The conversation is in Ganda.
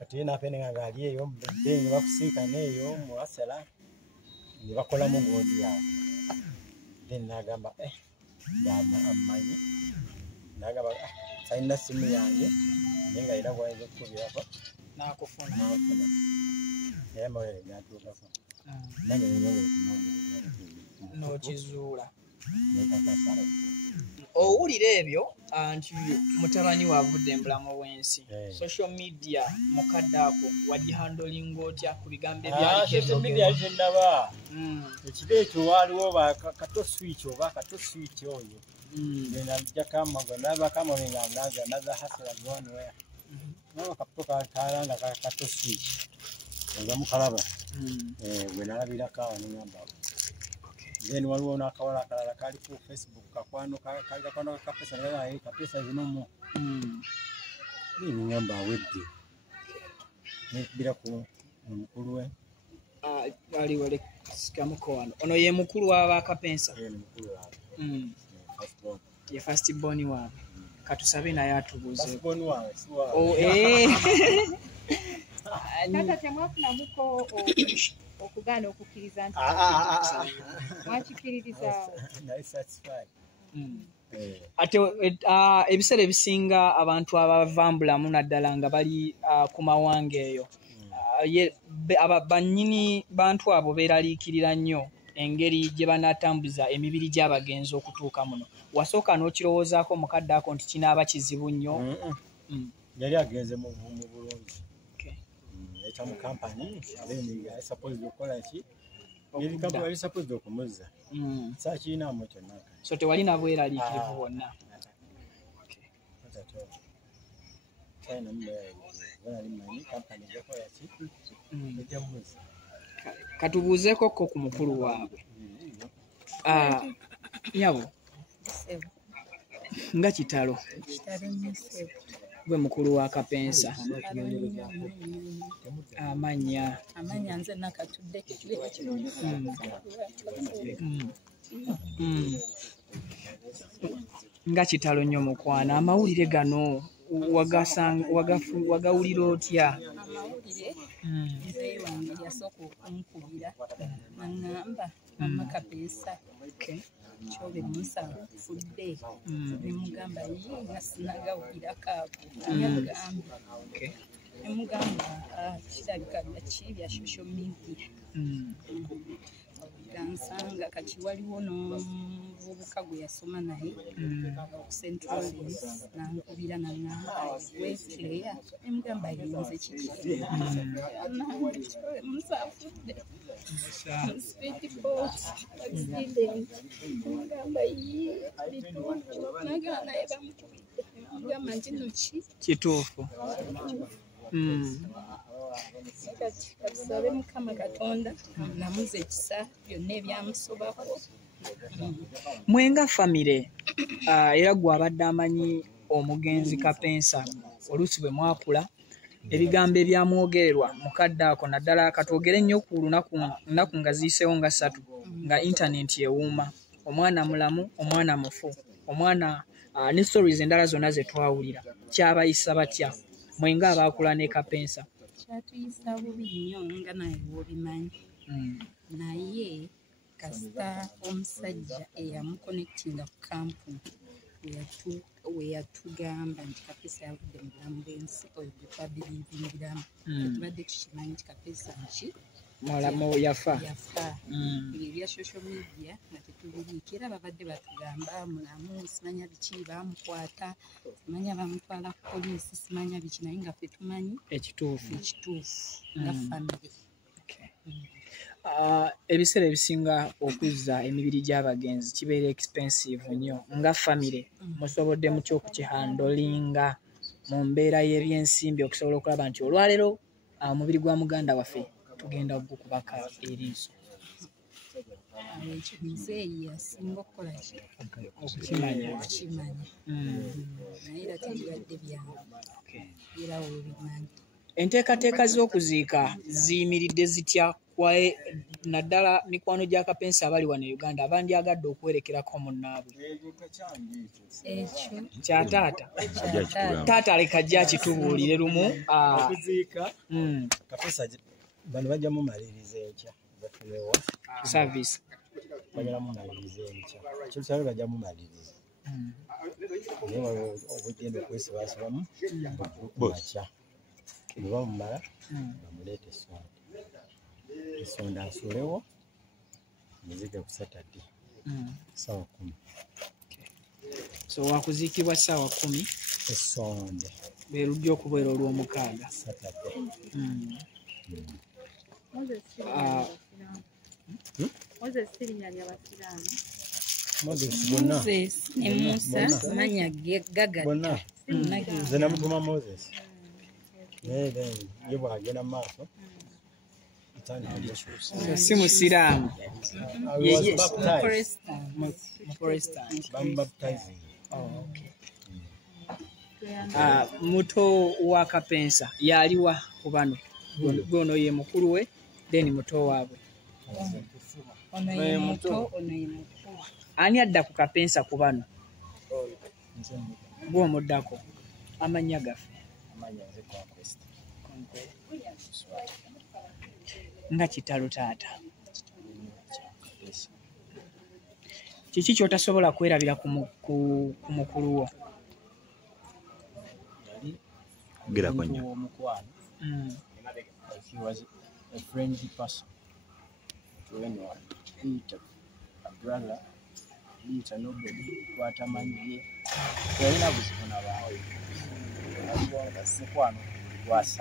kati yena apenenga ngali eyo mbedde ne bakusinkana eyo mu Asala ne bakola mu gondi yawe then nagamba amanyi nagamba sayina simu yange nenga era bwaiza okubirako nakufuna naye amawere gatuukako nange nenyonga okunoonyereza n'okizuula nekakasa owulira ebyo nti mutabani wavudde embulamu bw'ensi social media mukadde ako wagihandolinga otya ku bigambo ebyalikenaba ekiro ekyo waaliwo kato switch oba kato switch oyo nabakamawenga naza hasala gonwea naba kato kalanga kato switch oza mukalaba gwe nalabirako awo neŋamba then waliwo n'akawala akalala kali ku Facebook kakwano kapeesa naye kapeesa zinomu neŋamba awedde nekubira ku mukulu we ali wale sikamuko wano ono ye mukulu w'abakapeesa ye first born waabwe katusabe naye atubuuze Taata temwafunamuko okugaana okukkiriza nti mwakikiririzaawo ate ebiseera ebisinga abantu abavambulamu naddala nga bali ku mawanga eyo bannyini bantu abo beeraliikirira nnyo engeri gye banatambuza emibiri gy'abagenzi okutuuka muno wasooka n'okirowoozaako mukadde ako nti kinaaba kizibu nnyo yali agenze mu bulungi ekya mu kampani yali supposed okukola ki yali supposed okumuzza saa kirinaamu kyonna so tewalina bweraliikirivu bwonna katubuuzeeko ko ku mukulu waabwe nyabo nga kitalo gwe mukulu wa kapeesa amanya nze nakatudde nga kitalo nnyo mukwana amawulire gano wagawulira otya amawulire nzeyi wange yasooka okunkubira naŋŋamba mama kapeesa kyobe musanvu fudde nemugamba nga sinagawulirako ako anyagambe nemugamba kirabika byaki bya social media gansanga kati waliwo n'omuvubuka gwe yasoma naye Central Lens nankubira naŋŋamba wecleya nemugamba yinze kiki musafudde speedboat accident nemugamba nagala naye bamukubidde nemugamba nti noki kituufu kati katusabe Mukama Katonda namuze ekisa byonna ebyamusobako mwenga famire era gwe abadde amanyi omugenzi kapeesa oluusi bwe mwakula ebigambo ebyamwogererwa mukadde ako naddala katwogere nnyo ku lunaku nga ziyiseewo nga 3 nga intaneti ewuuma omwana mulamu omwana mufu omwana ne stories endala zonna ze twawulira kyabayisa batya mwenga abaakula ne kapeesa kyatuyisa bubi nnyo nga naye bw'obimanyi naye kasita omusajja eyamuconnectinga ku kampuni we yatugamba nti kapeesa yavudde mu bulamu bw'ensi oyo gwe twabiliivingiramu tetubadde tukimanyi nti kapeesa nki mulamu yafa ebyo ebya social media nga tetubiriiko era babadde batugamba mulamu simanya biki bamukwata simanya bamutwala ku poliisi simanya biki naye nga ffe tumanyi ekituufu nga famire ebiseera ebisinga okuzza emibiri gy'abagenzi kibeera expensive nnyo nga famire musobodde mutya okukihandolinga mu mbeera y'ebyensimbi okusobola okulaba nti olwaleero omubiri gwa muganda waffe tugenda okukubaka eriiso ekyo muzeeyi yasinga okukola ki okukimanya naye era tebibadde byangu era obimanyi enteekateeka z'okuziika ziyimiridde zitya naddala mikwano gya kapensa abali wano e Uganda abandyagadde okwerekerako munnaabwe ekyo kya taata taata leka ajja akitubuulire lumu okuziika kapeesa bano bajja mumaliriza enkya bafunewo service bagala mumaliriza enkya ekyo kyalo bajja mumaliriza naye waliwo obugenda okwesibaasibamu makya bwe bamumala bamuleeta esonda asuulewo muzige ku Saturday ssaawa 10 so wakuziikibwa ssaawa 10 esonde lwe lujja okubeera olw'omukaaga Saturday. Moses bonna ne Musa manya gaga bonna nze namutuma Moses naye then ye bwagenda mu maaso si musiraamu bamubaptizing muto wa kapensa yaliwa ku bano gono ye mukulu we then muto waabwe ono ye muto ono ye mukulu ani adda ku kapensa ku bano gw'omuddako amannya gaffe nga kitalo taata kiki kyotasobola kwerabira ku mukulu wo gerako nnyo he was a friendly person to anyone. A brother, a nobody, what a man ye. There was one of our was